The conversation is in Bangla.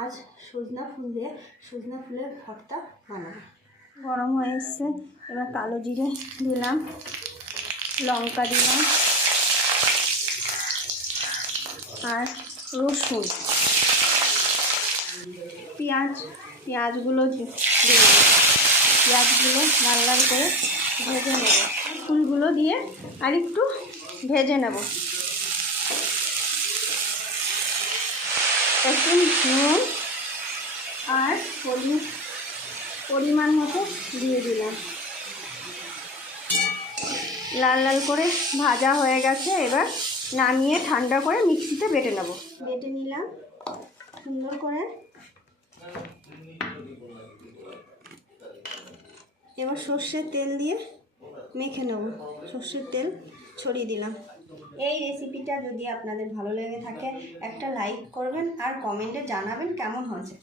আজ সজনা ফুল দিয়ে সজনা ফুলের ভর্তা বানাবো। গরম হয়ে এসছে, এবার কালো জিরে দিলাম, লঙ্কা দিলাম আর রসুন, পেঁয়াজগুলো দিলাম। পেঁয়াজগুলো লাল লাল করে ভেজে নেব, ফুলগুলো দিয়ে আর একটু ভেজে নেব। একটু নুন আর হলুদ পরিমাণ মতো দিয়ে দিলাম। লাল লাল করে ভাজা হয়ে গেছে, এবার নামিয়ে ঠান্ডা করে মিক্সিতে বেটে নেব। বেটে নিলাম সুন্দর করে। এবার সর্ষের তেল দিয়ে মেখে নেব, সর্ষের তেল ছড়িয়ে দিলাম। এই রেসিপিটা যদি আপনাদের ভালো লেগে থাকে একটা লাইক করবেন আর কমেন্টে জানাবেন কেমন হয়েছে।